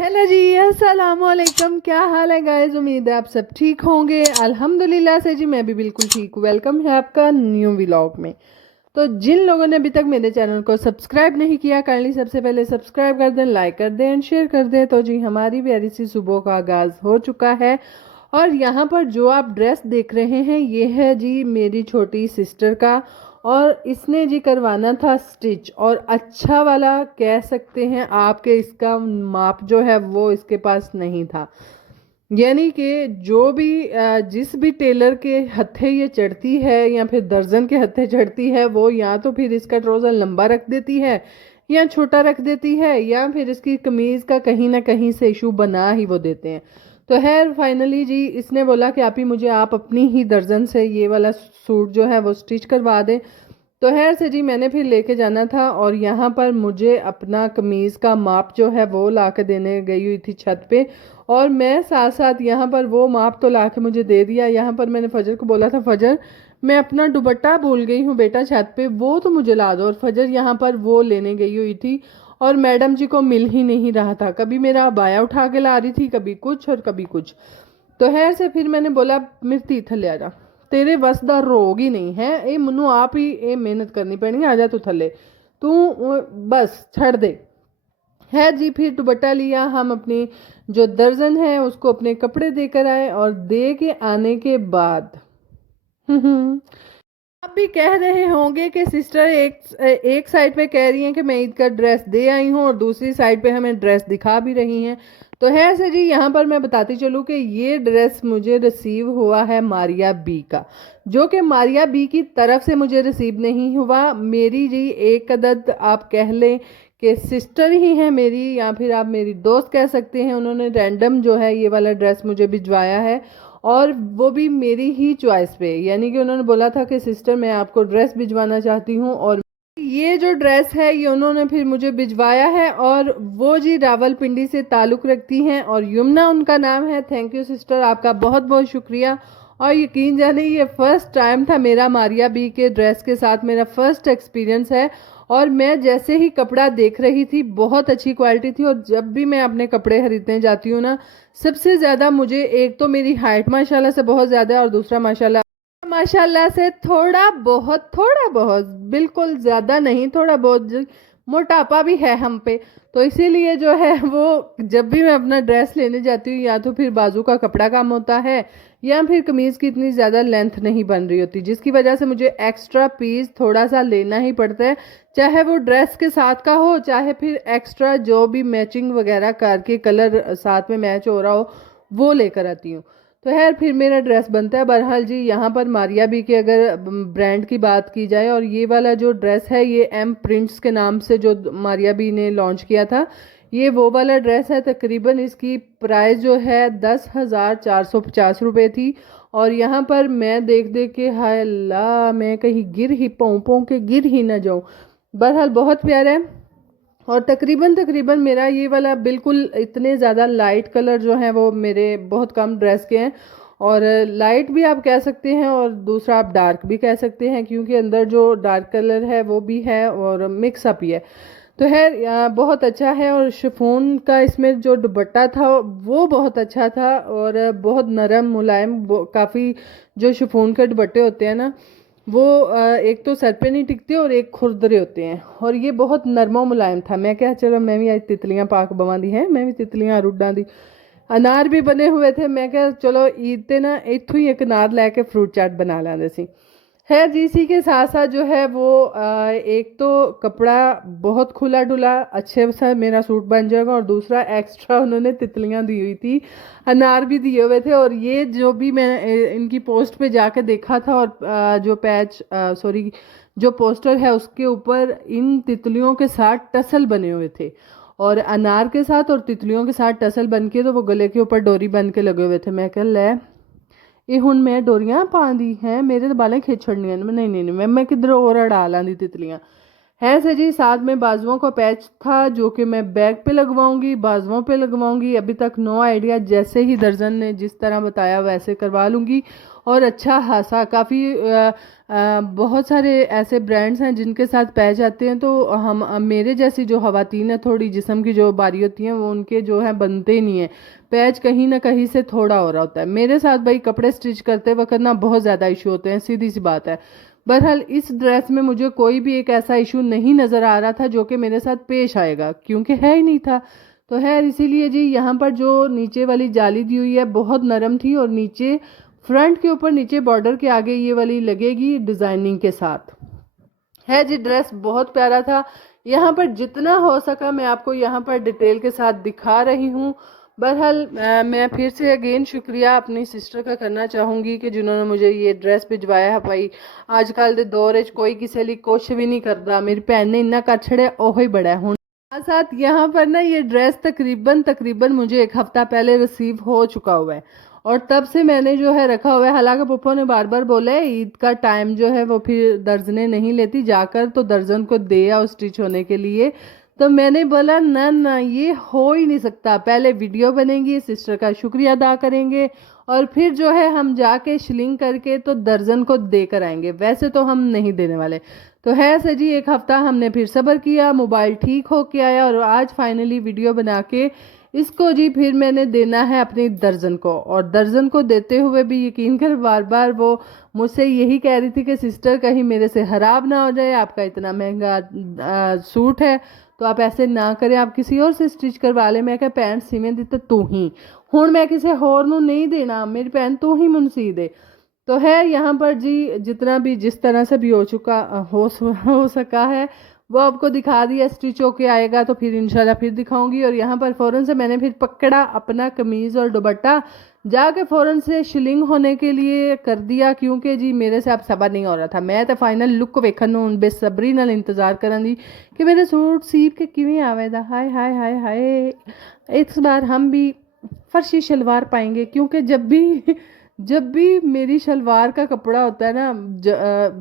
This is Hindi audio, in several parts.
हेलो जी, अस्सलाम वालेकुम। क्या हाल है गाइस? उम्मीद है आप सब ठीक होंगे। अल्हम्दुलिल्लाह से जी मैं भी बिल्कुल ठीक हूँ। वेलकम है आपका न्यू व्लॉग में। तो जिन लोगों ने अभी तक मेरे चैनल को सब्सक्राइब नहीं किया, काइंडली सबसे पहले सब्सक्राइब कर दें, लाइक कर दें एंड शेयर कर दें। तो जी हमारी प्यारी सी सुबह का आगाज़ हो चुका है। और यहाँ पर जो आप ड्रेस देख रहे हैं ये है जी मेरी छोटी सिस्टर का। और इसने जी करवाना था स्टिच, और अच्छा वाला कह सकते हैं आपके। इसका माप जो है वो इसके पास नहीं था। यानी कि जो भी जिस भी टेलर के हत्थे ये चढ़ती है या फिर दर्जन के हत्थे चढ़ती है, वो या तो फिर इसका ट्राउज़र लंबा रख देती है या छोटा रख देती है, या फिर इसकी कमीज़ का कहीं ना कहीं से इशू बना ही वो देते हैं। तो है फाइनली जी इसने बोला कि आप अपनी ही दर्जन से ये वाला सूट जो है वो स्टिच करवा दें। तो खैर से जी मैंने फिर लेके जाना था, और यहाँ पर मुझे अपना कमीज़ का माप जो है वो ला के देने गई हुई थी छत पे। और मैं साथ साथ यहाँ पर वो माप तो ला के मुझे दे दिया। यहाँ पर मैंने फजर को बोला था, फजर मैं अपना दुपट्टा भूल गई हूँ बेटा छत पे, वो तो मुझे ला दो। और फजर यहाँ पर वो लेने गई हुई थी, और मैडम जी को मिल ही नहीं रहा था। कभी मेरा अबाया उठा के ला रही थी, कभी कुछ और कभी कुछ। तो खैर से फिर मैंने बोला मिर्ती थले आ जा, तेरे बस दा रोग ही नहीं है ये, मनु आप ही ये मेहनत करनी पैनी, आ जा तू थले, तू बस छड़ दे। है जी फिर दुपट्टा लिया, हम अपनी जो दर्जन है उसको अपने कपड़े देकर आए, और दे के आने के बाद आप भी कह रहे होंगे कि सिस्टर एक एक साइड पे कह रही हैं कि मैं ईद का ड्रेस दे आई हूँ, और दूसरी साइड पे हमें ड्रेस दिखा भी रही हैं। तो है सर जी यहाँ पर मैं बताती चलूँ कि ये ड्रेस मुझे रिसीव हुआ है मारिया बी का, जो कि मारिया बी की तरफ से मुझे रिसीव नहीं हुआ। मेरी जी एक अदद आप कह लें कि सिस्टर ही है मेरी, या फिर आप मेरी दोस्त कह सकते हैं, उन्होंने रैंडम जो है ये वाला ड्रेस मुझे भिजवाया है। और वो भी मेरी ही चॉइस पे, यानी कि उन्होंने बोला था कि सिस्टर मैं आपको ड्रेस भिजवाना चाहती हूँ, और ये जो ड्रेस है ये उन्होंने फिर मुझे भिजवाया है। और वो जी रावलपिंडी से ताल्लुक़ रखती हैं, और यमुना उनका नाम है। थैंक यू सिस्टर, आपका बहुत बहुत शुक्रिया। और यकीन जाने ये फर्स्ट टाइम था मेरा मारिया बी के ड्रेस के साथ, मेरा फर्स्ट एक्सपीरियंस है। और मैं जैसे ही कपड़ा देख रही थी बहुत अच्छी क्वालिटी थी। और जब भी मैं अपने कपड़े खरीदने जाती हूँ ना, सबसे ज़्यादा मुझे, एक तो मेरी हाइट माशाल्लाह से बहुत ज़्यादा है, और दूसरा माशाल्लाह माशाल्लाह से थोड़ा बहुत बिल्कुल ज़्यादा नहीं, थोड़ा बहुत मोटापा भी है हम पे। तो इसीलिए जो है वो जब भी मैं अपना ड्रेस लेने जाती हूँ, या तो फिर बाजू का कपड़ा कम होता है, या फिर कमीज़ की इतनी ज़्यादा लेंथ नहीं बन रही होती, जिसकी वजह से मुझे एक्स्ट्रा पीस थोड़ा सा लेना ही पड़ता है। चाहे वो ड्रेस के साथ का हो, चाहे फिर एक्स्ट्रा जो भी मैचिंग वगैरह करके कलर साथ में मैच हो रहा हो, वो लेकर आती हूँ। तो खैर फिर मेरा ड्रेस बनता है। बहरहाल जी यहाँ पर मारिया बी के अगर ब्रांड की बात की जाए, और ये वाला जो ड्रेस है ये एम प्रिंट्स के नाम से जो मारिया बी ने लॉन्च किया था, ये वो वाला ड्रेस है। तकरीबन इसकी प्राइस जो है 10,450 रुपये थी। और यहाँ पर मैं देख देख के हाय अल्लाह, मैं कहीं गिर ही पाँव के गिर ही ना जाऊँ। बहरहाल बहुत प्यारा है। और तकरीबन तकरीबन मेरा ये वाला बिल्कुल इतने ज़्यादा लाइट कलर जो हैं वो मेरे बहुत कम ड्रेस के हैं। और लाइट भी आप कह सकते हैं, और दूसरा आप डार्क भी कह सकते हैं, क्योंकि अंदर जो डार्क कलर है वो भी है और मिक्स अप ही है। तो है बहुत अच्छा है। और शिफॉन का इसमें जो दुपट्टा था वो बहुत अच्छा था, और बहुत नरम मुलायम, काफ़ी जो शिफॉन के दुपट्टे होते हैं ना, वो एक तो सर पे नहीं टिकते और एक खुरदरे होते हैं, और ये बहुत नरमा मुलायम था। मैं क्या, चलो मैं भी आज तितलियां पाक बवा दी हैं, मैं भी तितलियां रुड्डां दी। अनार भी बने हुए थे, मैं क्या चलो ईद ते ना इत्थों ही एक अनार लैके फ्रूट चाट बना लेंदे सी। खैर जी इसी के साथ साथ जो है वो एक तो कपड़ा बहुत खुला डुला अच्छे से मेरा सूट बन जाएगा, और दूसरा एक्स्ट्रा उन्होंने तितलियां दी हुई थी, अनार भी दिए हुए थे। और ये जो भी मैं इनकी पोस्ट पे जाके देखा था, और जो पैच सॉरी जो पोस्टर है उसके ऊपर इन तितलियों के साथ टसल बने हुए थे, और अनार के साथ और तितलियों के साथ टसल बन के, तो वो गले के ऊपर डोरी बन के लगे हुए थे। मैं कह लै ये हुन मैं डोरियां पा दी हैं, मेरे तो बालें खिंच छड़नियां ने। नहीं नहीं नहीं, मैं किधर और अड़ा लांदी तितलियां। है से जी। साथ में बाजुओं का पैच था जो कि मैं बैक पे लगवाऊंगी, बाजुओं पे लगवाऊंगी, अभी तक नो आइडिया। जैसे ही दर्जन ने जिस तरह बताया वैसे करवा लूँगी। और अच्छा खासा काफ़ी बहुत सारे ऐसे ब्रांड्स हैं जिनके साथ पैच आते हैं, तो हम मेरे जैसी जो ख़वातीन है, थोड़ी जिस्म की जो बारी होती हैं, वो उनके जो है बनते ही नहीं है। पैच कहीं ना कहीं से थोड़ा हो रहा होता है। मेरे साथ भाई कपड़े स्टिच करते वक्त ना बहुत ज़्यादा इशू होते हैं, सीधी सी बात है। बहरहाल इस ड्रेस में मुझे कोई भी एक ऐसा इशू नहीं नज़र आ रहा था जो कि मेरे साथ पेश आएगा, क्योंकि है ही नहीं था। तो है इसीलिए जी यहाँ पर जो नीचे वाली जाली दी हुई है बहुत नरम थी, और नीचे फ्रंट के ऊपर नीचे बॉर्डर के आगे ये वाली लगेगी डिज़ाइनिंग के साथ। है जी, ड्रेस बहुत प्यारा था। यहाँ पर जितना हो सका मैं आपको यहाँ पर डिटेल के साथ दिखा रही हूँ। बहरहाल मैं फिर से अगेन शुक्रिया अपनी सिस्टर का करना चाहूँगी कि जिन्होंने मुझे ये ड्रेस भिजवाया है। भाई आजकल के दौर कोई किसी लिए कुछ भी नहीं करता, मेरी भैन ने इन्ना कर छड़िया ओही बड़ा है। हूँ साथ यहाँ पर ना ये ड्रेस तकरीबन तकरीबन मुझे एक हफ्ता पहले रिसीव हो चुका हुआ है, और तब से मैंने जो है रखा हुआ है। हालांकि पप्पो ने बार बार बोला है ईद का टाइम जो है वो फिर दर्जने नहीं लेती, जाकर तो दर्जन को दे आओ स्टिच होने के लिए। तो मैंने बोला ना ना ये हो ही नहीं सकता, पहले वीडियो बनेगी, सिस्टर का शुक्रिया अदा करेंगे, और फिर जो है हम जाके शिलिंग करके तो दर्जन को दे कर आएंगे, वैसे तो हम नहीं देने वाले। तो है सर जी, एक हफ्ता हमने फिर सब्र किया, मोबाइल ठीक हो के आया, और आज फाइनली वीडियो बना के इसको जी फिर मैंने देना है अपनी दर्जन को। और दर्जन को देते हुए भी यकीन कर बार बार वो मुझसे यही कह रही थी कि सिस्टर कहीं मेरे से खराब ना हो जाए, आपका इतना महंगा सूट है तो आप ऐसे ना करें, आप किसी और से स्टिच करवा ले। मैं क्या पैंट सीवें दी तो तू ही हूँ, मैं किसी होर नू नहीं देना, मेरी भैन तू ही मुन सी दे। तो है यहाँ पर जी जितना भी जिस तरह से भी हो चुका हो सका है वो आपको दिखा दिया। स्टिच होके आएगा तो फिर इंशाल्लाह फिर दिखाऊंगी। और यहाँ पर फ़ौरन से मैंने फिर पकड़ा अपना कमीज़ और दुपट्टा, जाके फ़ौरन से शिलिंग होने के लिए कर दिया, क्योंकि जी मेरे से अब सबर नहीं हो रहा था। मैं तो फाइनल लुक वेखन नूं बेसब्री नाल इंतज़ार करन दी कि मेरे सूट सीप के किवें आवेगा। हाय हाय हाय हाय, इस बार हम भी फर्शी शलवार पाएंगे, क्योंकि जब भी मेरी शलवार का कपड़ा होता है ना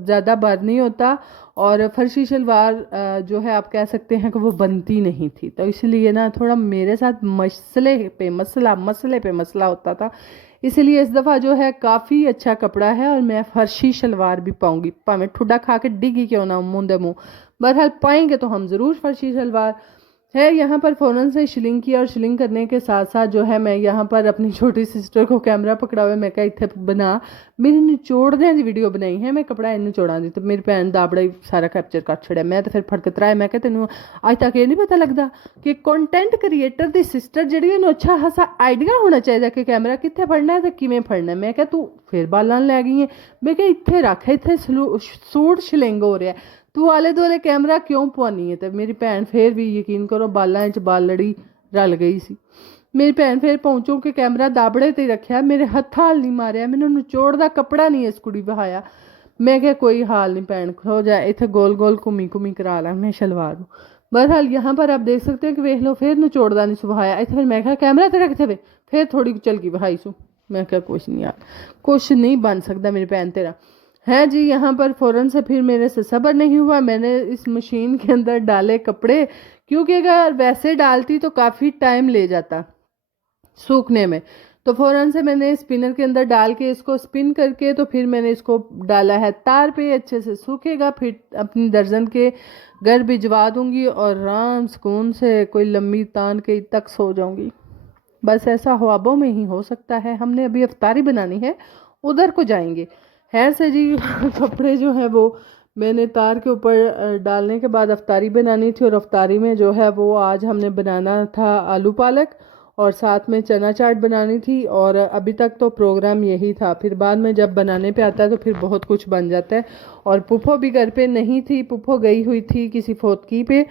ज़्यादा बार नहीं होता, और फर्शी शलवार जो है आप कह सकते हैं कि वो बनती नहीं थी, तो इसलिए ना थोड़ा मेरे साथ मसले पे मसला होता था। इसलिए इस दफ़ा जो है काफ़ी अच्छा कपड़ा है, और मैं फर्शी शलवार भी पाऊंगी, भावें ठुड्डा खा के डिगी क्यों ना मुंह दे मुँह, बहरहाल पाएंगे तो हम ज़रूर फर्शी शलवार। है यहाँ पर फ़ौरन से शिलिंग किया, और शिलिंग करने के साथ साथ जो है मैं यहाँ पर अपनी छोटी सिस्टर को कैमरा पकड़ा हुआ मैं कहा इतने बना, मेरी निचोड़ दें दी वीडियो बनाई है, मैं कपड़ा इन निचोड़ा दी, तो मेरी भैन दा बड़ा ही सारा कैप्चर कर छड़िया। मैं तो फिर फड़कत रहा, मैं तेन अज तक ये नहीं पता लगता कि कंटेंट क्रिएटर की सिस्टर जी अच्छा खासा आइडिया होना चाहिए कि कैमरा कितने फड़ना है तो किमें फड़ना है। मैं क्या तू फिर बालन लै गई है, मैं क्या इतने रख, इतने सूट शिलिंग हो रहा है, तू आले दुआले कैमरा क्यों पवानी है। तो मेरी भैन फिर भी यकीन करो बालों च बालड़ी रल गई सी। मेरी भैन फिर पहुंचो कि कैमरा दाबड़े ते रखा, मेरे हथ हाल नहीं मारिया, मैंने निचोड़ दा कपड़ा नहीं इस कुड़ी बहाया। मैं क्या कोई हाल नहीं भैन, खो जाए इतने गोल गोल घूमी घूमी करा ला मैं शलवार को। बहरहाल यहाँ पर आप देख सकते हैं कि वेख लो फिर निचोड़दा नहीं सुहाया इतने, फिर मैं क्या कैमरा तेरा कितने वे, फिर थोड़ी चलकी बहाई सू। मैं क्या कुछ नहीं यार, कुछ नहीं बन सकता मेरी भैन तेरा। है जी यहाँ पर फ़ौरन से फिर मेरे से सब्र नहीं हुआ, मैंने इस मशीन के अंदर डाले कपड़े, क्योंकि अगर वैसे डालती तो काफ़ी टाइम ले जाता सूखने में। तो फ़ौरन से मैंने स्पिनर के अंदर डाल के इसको स्पिन करके तो फिर मैंने इसको डाला है तार पे, अच्छे से सूखेगा, फिर अपनी दर्जन के घर भिजवा दूंगी, और आराम सुकून से कोई लम्बी तान के तक सो जाऊंगी। बस ऐसा ख्वाबों में ही हो सकता है। हमने अभी अफ्तारी बनानी है, उधर को जाएंगे। खैर से जी कपड़े जो है वो मैंने तार के ऊपर डालने के बाद अफ्तारी बनानी थी, और अफ्तारी में जो है वो आज हमने बनाना था आलू पालक, और साथ में चना चाट बनानी थी। और अभी तक तो प्रोग्राम यही था, फिर बाद में जब बनाने पे आता है तो फिर बहुत कुछ बन जाता है। और पुप्पो भी घर पे नहीं थी, पुप्पो गई हुई थी किसी फोतकी पे,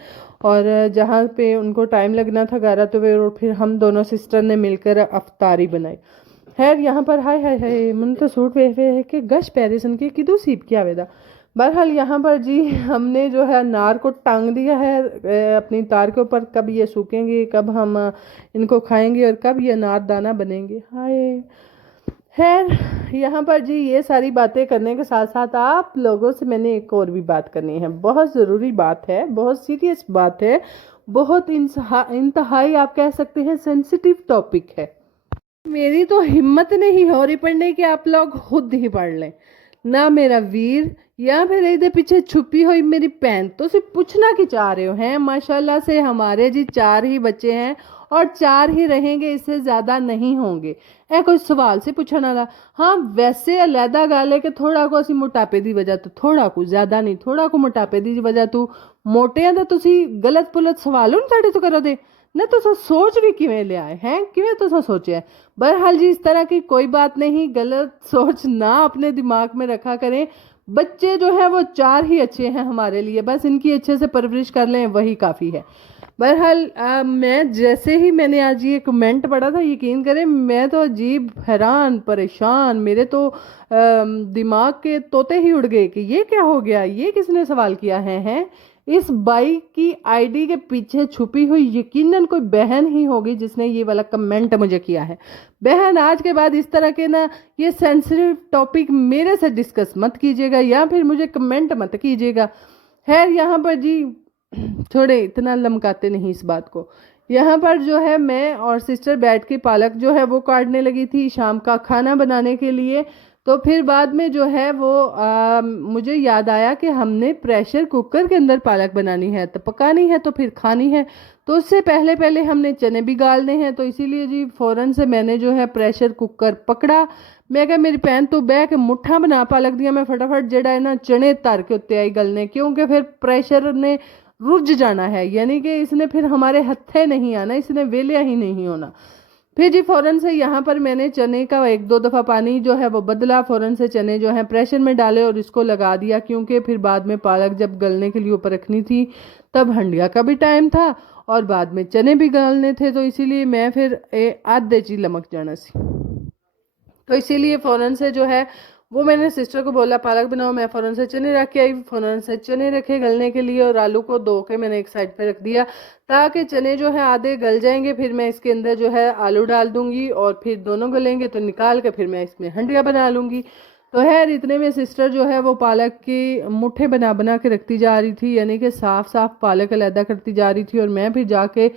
और जहाँ पे उनको टाइम लगना था 11 तो वे, और फिर हम दोनों सिस्टर ने मिलकर अफ्तारी बनाई। खैर यहाँ पर हाय हाय हाय मन तो सूट वे है कि गश पैरिसन के किदू सीप किया वेदा। बहरहाल यहाँ पर जी हमने जो है अनार को टांग दिया है अपनी तार के ऊपर, कब ये सूखेंगे, कब हम इनको खाएंगे, और कब ये अनार दाना बनेंगे। हाय खैर यहाँ पर जी ये सारी बातें करने के साथ साथ आप लोगों से मैंने एक और भी बात करनी है। बहुत ज़रूरी बात है, बहुत सीरियस बात है, बहुत इंतहाई आप कह सकते हैं सेंसिटिव टॉपिक है। मेरी तो हिम्मत नहीं हो रही पढ़ने की, आप लोग खुद ही पढ़ लें ना। मेरा वीर या फिर इधर पीछे छुपी हुई मेरी बहन, तो सिर्फ पूछना कि चाह रहे हो हैं। माशाल्लाह से हमारे जी 4 ही बच्चे हैं और 4 ही रहेंगे, इससे ज़्यादा नहीं होंगे। ए कोई सवाल से पूछने वाला। हाँ वैसे अलहदा गल है कि थोड़ा को ਅਸੀਂ मोटापे की वजह तो थोड़ा को ज़्यादा नहीं, थोड़ा को मोटापे की वजह तो मोटे हैं तो ਤੁਸੀਂ गलत पुलत सवाल नहीं ਸਾਡੇ ਤੋਂ करो दे ना। तो सोच भी किमें ले आए हैं, किमें तो सोचे। बहरहाल जी इस तरह की कोई बात नहीं, गलत सोच ना अपने दिमाग में रखा करें। बच्चे जो है वो 4 ही अच्छे हैं हमारे लिए, बस इनकी अच्छे से परवरिश कर लें वही काफ़ी है। बहरहाल मैं जैसे ही मैंने आज ये कमेंट पढ़ा था, यकीन करें मैं तो अजीब हैरान परेशान, मेरे तो दिमाग के तोते ही उड़ गए कि ये क्या हो गया, ये किसने सवाल किया है हैं? इस बाइक की आईडी के पीछे छुपी हुई यकीनन कोई बहन ही होगी जिसने ये वाला कमेंट मुझे किया है। बहन आज के बाद इस तरह के ना ये सेंसिटिव टॉपिक मेरे से डिस्कस मत कीजिएगा या फिर मुझे कमेंट मत कीजिएगा। खैर यहाँ पर जी छोड़े, इतना लमकाते नहीं इस बात को। यहाँ पर जो है मैं और सिस्टर बैठ के पालक जो है वो काटने लगी थी शाम का खाना बनाने के लिए। तो फिर बाद में जो है वो मुझे याद आया कि हमने प्रेशर कुकर के अंदर पालक बनानी है, तो पकानी है तो फिर खानी है, तो उससे पहले पहले हमने चने भी गालने हैं। तो इसीलिए जी फ़ौरन से मैंने जो है प्रेशर कुकर पकड़ा। मैं क्या मेरी भैन तू बह के मुठा बना पालक दिया, मैं फटाफट जड़ा है ना चने तर के उत्ते आई गलने, क्योंकि फिर प्रेशर ने रुझ जाना है, यानी कि इसने फिर हमारे हत्थे नहीं आना, इसने वेलिया ही नहीं होना। फिर जी फ़ौरन से यहाँ पर मैंने चने का 1-2 दफ़ा पानी जो है वो बदला, फ़ौरन से चने जो है प्रेशर में डाले और इसको लगा दिया, क्योंकि फिर बाद में पालक जब गलने के लिए ऊपर रखनी थी तब हंडिया का भी टाइम था और बाद में चने भी गलने थे, तो इसीलिए मैं फिर आधे ची लमक जाना सी। तो इसीलिए फ़ौरन से जो है वो मैंने सिस्टर को बोला पालक बनाओ, मैं फ़ौरन से चने रख के आई। फ़ौरन से चने रखे गलने के लिए और आलू को धो के मैंने एक साइड पे रख दिया ताकि चने जो है आधे गल जाएंगे। फिर मैं इसके अंदर जो है आलू डाल दूंगी और फिर दोनों गलेंगे तो निकाल के फिर मैं इसमें हंडिया बना लूँगी। तो खैर इतने में सिस्टर जो है वो पालक की मुट्ठे बना बना के रखती जा रही थी, यानी कि साफ़ साफ़ पालक अलहदा करती जा रही थी और मैं फिर जाके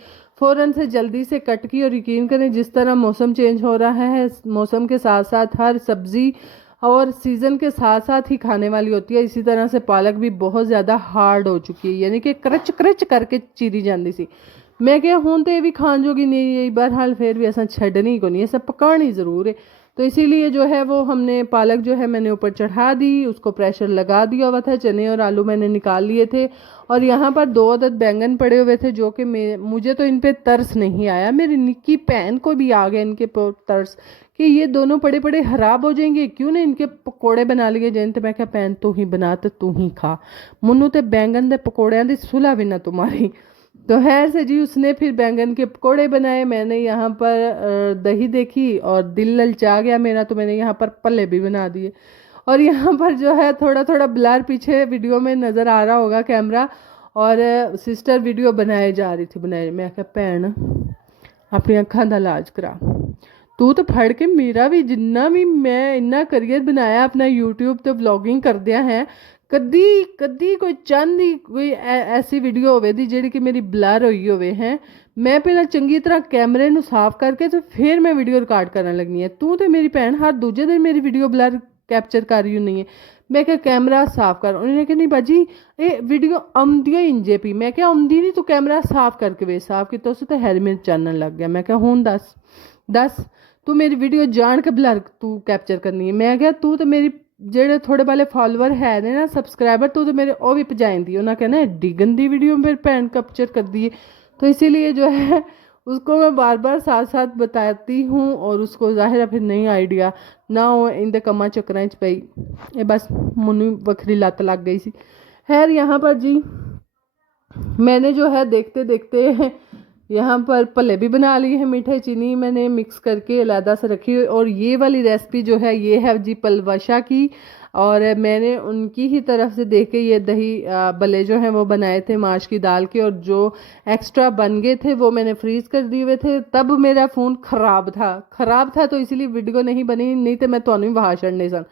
फ़ौरन से जल्दी से कट की। और यकीन करें जिस तरह मौसम चेंज हो रहा है, मौसम के साथ साथ हर सब्ज़ी और सीज़न के साथ साथ ही खाने वाली होती है, इसी तरह से पालक भी बहुत ज़्यादा हार्ड हो चुकी है, यानी कि क्रच क्रच करके चीरी जाती सी। मैं क्या हूँ तो ये भी खान जोगी नहीं है, बहरहाल फिर भी ऐसा छड़नी को नहीं, ऐसा पकानी ज़रूर है। तो इसीलिए जो है वो हमने पालक जो है मैंने ऊपर चढ़ा दी, उसको प्रेशर लगा दिया हुआ था, चने और आलू मैंने निकाल लिए थे। और यहाँ पर 2 अदद बैंगन पड़े हुए थे जो कि मुझे तो इन पे तरस नहीं आया, मेरी निक्की बहन को भी आ गया इनके तरस कि ये दोनों पड़े पड़े ख़राब हो जाएंगे, क्यों ना इनके पकोड़े बना लिए जाए। तो मैं क्या भैन तू ही बना तो तू ही खा, मुन्नू तो बैंगन के पकौड़ियाँ की सुलह भी ना तुम्हारी। तो खैर से जी उसने फिर बैंगन के पकोड़े बनाए, मैंने यहाँ पर दही देखी और दिल ललचा गया मेरा, तो मैंने यहाँ पर पल्ले भी बना दिए। और यहाँ पर जो है थोड़ा थोड़ा ब्लर पीछे वीडियो में नज़र आ रहा होगा कैमरा, और सिस्टर वीडियो बनाए जा रही थी बनाए। मैं क्या भैन अपनी अखां का इलाज करा, तू तो फड़ के मेरा भी जिन्ना भी मैं इन्ना करियर बनाया अपना यूट्यूब तो व्लॉगिंग करदिया है, कदी कदी कोई चाहती कोई ऐसी वीडियो होवे दी जेड़ी कि मेरी ब्लर हुई होवे हैं। मैं पहला चंगी तरह कैमरे नू साफ करके तो फिर मैं वीडियो रिकॉर्ड करने लगनी है। तू तो मेरी भैन हर दूजे दिन मेरी वीडियो ब्लर कैप्चर कर रही नहीं है। मैं क्या कैमरा साफ कर, उन्होंने कहा नहीं बाजी ये वीडियो आमदी ही इंजे पी। मैं क्या आमदी नहीं, तू कैमरा साफ करके वे साफ किया तो है मेरे चैनल लग गया। मैं क्या हूँ दस दस तू मेरी वीडियो जान के ब्लर तू कैप्चर करनी है। मैं क्या तू तो मेरी जेड़े थोड़े वाले फॉलोअर है ने ना सब्सक्राइबर, तू तो मेरे वो भी पजाएंदी, उन्हें कहना एड्डी गंदी वीडियो मेरी भैन कैप्चर कर दी है। तो इसीलिए जो है उसको मैं बार बार साथ साथ बताती हूँ और उसको जाहिर है फिर नहीं आइडिया ना वो इन कम्मा चक्कर च पई, ये बस मुन्नू वखरी लत लग गई सी। खैर यहाँ पर जी मैंने जो है देखते देखते यहाँ पर पल्ले भी बना ली है, मीठे चीनी मैंने मिक्स करके अलहदा से रखी। और ये वाली रेसिपी जो है ये है जी पलवशा की, और मैंने उनकी ही तरफ से देख के ये दही भल्ले जो हैं वो बनाए थे माश की दाल के, और जो एक्स्ट्रा बन गए थे वो मैंने फ्रीज़ कर दिए हुए थे। तब मेरा फ़ोन ख़राब था तो इसीलिए वीडियो नहीं बनी, नहीं तो मैं तो नहीं वहाँ चढ़ने सन।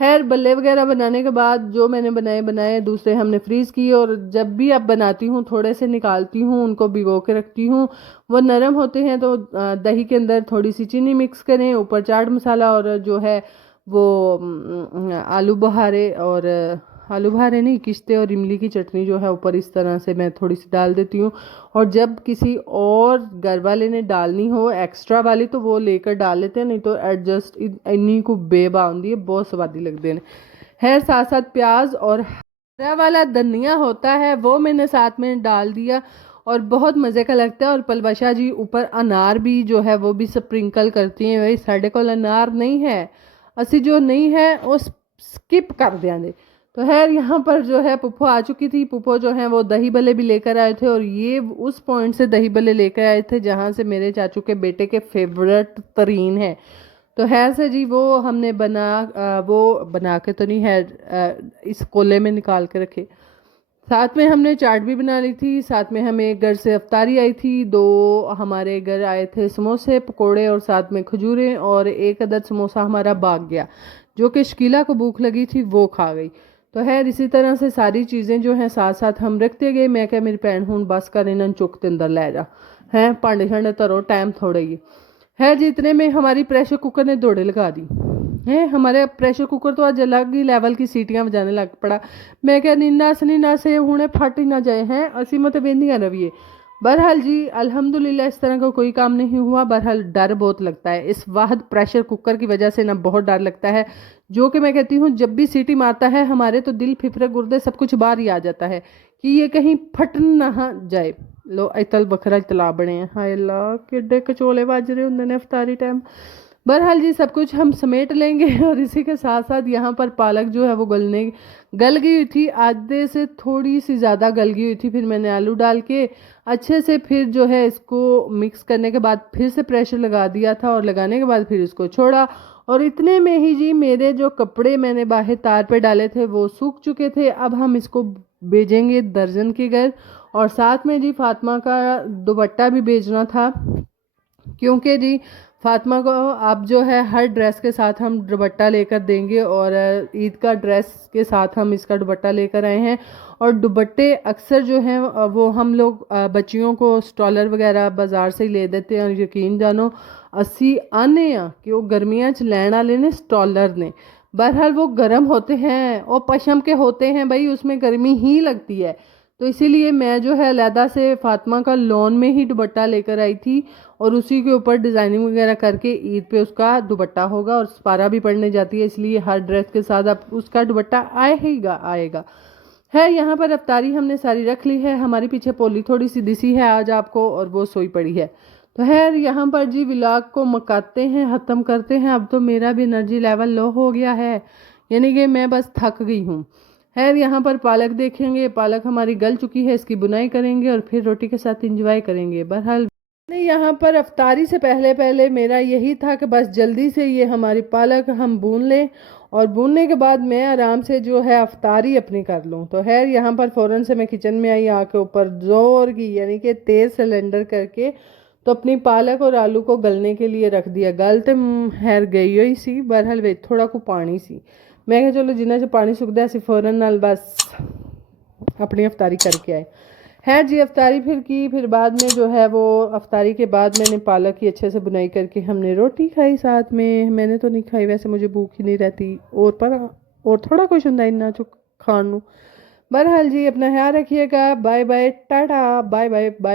खैर बल्ले वगैरह बनाने के बाद जो मैंने बनाए दूसरे हमने फ्रीज़ किए, और जब भी अब बनाती हूँ थोड़े से निकालती हूँ, उनको भिगो के रखती हूँ। वो नरम होते हैं तो दही के अंदर थोड़ी सी चीनी मिक्स करें, ऊपर चाट मसाला और जो है वो आलू बुहारे, और आलू बुहारे नहीं, किश्ते और इमली की चटनी जो है ऊपर इस तरह से मैं थोड़ी सी डाल देती हूँ। और जब किसी और घर वाले ने डालनी हो एक्स्ट्रा वाली तो वो लेकर डाल लेते हैं, नहीं तो एडजस्ट इन्नी को बेबा आती है, बहुत स्वादी लगते हैं। है साथ साथ प्याज और हरा वाला धनिया होता है वो मैंने साथ में डाल दिया, और बहुत मज़े का लगता है। और पलवशा जी ऊपर अनार भी जो है वो भी स्प्रिंकल करती हैं। भाई साढ़े को अनार नहीं है, असी जो नहीं है वो स्किप कर देंगे। तो खैर यहाँ पर जो है पुप्पो आ चुकी थी। पुप्पो जो है वो दही भल्ले भी लेकर आए थे, और ये उस पॉइंट से दही भल्ले लेकर आए थे जहाँ से मेरे चाचू के बेटे के फेवरेट तरीन है। तो है से जी वो हमने वो बना के तो नहीं है, इस कोले में निकाल के रखे। साथ में हमने चाट भी बना ली थी, साथ में हमें घर से अफ्तारी आई थी, 2 हमारे घर आए थे समोसे पकोड़े और साथ में खजूरें, और 1 अदद समोसा हमारा भाग गया जो कि शकीला को भूख लगी थी वो खा गई। तो खैर इसी तरह से सारी चीज़ें जो हैं साथ साथ हम रखते गए। मैं क्या मेरी भैन हूँ बस कर इन्होंने चुक के अंदर लै जा, हैं भांडे शांडे धरो, टाइम थोड़ा ही है जी। इतने में हमारी प्रेशर कुकर ने दौड़े लगा दी है। हमारे प्रेशर कुकर तो आज अलग ही लेवल की सीटियां बजाने लग पड़ा। मैं क्या नीना से हुणे फट ही ना जाए हैं, असी मत वेंदियां रविए। बहरहाल जी अल्हम्दुलिल्लाह इस तरह का कोई काम नहीं हुआ। बहरहाल डर बहुत लगता है इस वाहद प्रेशर कुकर की वजह से ना, बहुत डर लगता है। जो कि मैं कहती हूँ जब भी सीटी मारता है हमारे तो दिल फिफरे गुर्दे सब कुछ बाहर ही आ जाता है कि ये कहीं फट ना जाए। लो इतल बखरा तला बने हैं, हाय अल्लाह किड्डे कचोले बज रहे होंगे ने अफ्तारी टाइम। बहरहाल जी सब कुछ हम समेट लेंगे। और इसी के साथ साथ यहाँ पर पालक जो है वो गल गई हुई थी, आधे से थोड़ी सी ज़्यादा गल गई हुई थी। फिर मैंने आलू डाल के अच्छे से फिर जो है इसको मिक्स करने के बाद फिर से प्रेशर लगा दिया था, और लगाने के बाद फिर इसको छोड़ा। और इतने में ही जी मेरे जो कपड़े मैंने बाहर तार पे डाले थे वो सूख चुके थे। अब हम इसको भेजेंगे दर्जन के घर, और साथ में जी फातिमा का दुपट्टा भी भेजना था, क्योंकि जी फातिमा को अब जो है हर ड्रेस के साथ हम दुपट्टा लेकर देंगे, और ईद का ड्रेस के साथ हम इसका दुपट्टा लेकर आए हैं। और दुपट्टे अक्सर जो हैं वो हम लोग बच्चियों को स्टॉलर वगैरह बाज़ार से ही ले देते हैं, और यकीन जानो असी आने कि वो गर्मियाँ च लैन वाले ने स्टॉलर ने। बहरहाल वो गर्म होते हैं और पशम के होते हैं भाई, उसमें गर्मी ही लगती है। तो इसीलिए मैं जो है अलहदा से फातिमा का लॉन में ही दुपट्टा लेकर आई थी, और उसी के ऊपर डिज़ाइनिंग वगैरह करके ईद पे उसका दुपट्टा होगा। और सपारा भी पड़ने जाती है इसलिए हर ड्रेस के साथ अब उसका दुपट्टा आएगा। है यहाँ पर अफ्तारी हमने सारी रख ली है। हमारी पीछे पोली थोड़ी सी दिसी है आज आपको, और वो सोई पड़ी है। तो खैर यहाँ पर जी व्लॉग को मुकाते हैं, ख़त्म करते हैं। अब तो मेरा भी एनर्जी लेवल लो हो गया है, यानी कि मैं बस थक गई हूँ। खैर यहाँ पर पालक देखेंगे, पालक हमारी गल चुकी है, इसकी बुनाई करेंगे और फिर रोटी के साथ इंजॉय करेंगे। बहरहाल नहीं, यहाँ पर अफ्तारी से पहले पहले मेरा यही था कि बस जल्दी से ये हमारी पालक हम भून लें, और भूनने के बाद मैं आराम से जो है अफ्तारी अपनी कर लूँ। तो खैर यहाँ पर फ़ौरन से मैं किचन में आई, आके ऊपर ज़ोर की यानी कि तेज़ सिलेंडर करके तो अपनी पालक और आलू को गलने के लिए रख दिया। गल तो खैर गई हुई सी, बहरहाल वे थोड़ा को पानी सी। मैं कहा चलो जिन्ना च पानी सुकदा असीं फ़ौरन नाल बस अपनी अफ्तारी करके आए। है जी अफ्तारी फिर की, फिर बाद में जो है वो अफ्तारी के बाद मैंने पालक की अच्छे से बुनाई करके हमने रोटी खाई साथ में। मैंने तो नहीं खाई, वैसे मुझे भूख ही नहीं रहती, और थोड़ा कुछ होंदा इन्ना चुक खान नू। बहरहाल जी अपना ख्याल रखिएगा। Bye bye tata, bye bye bye.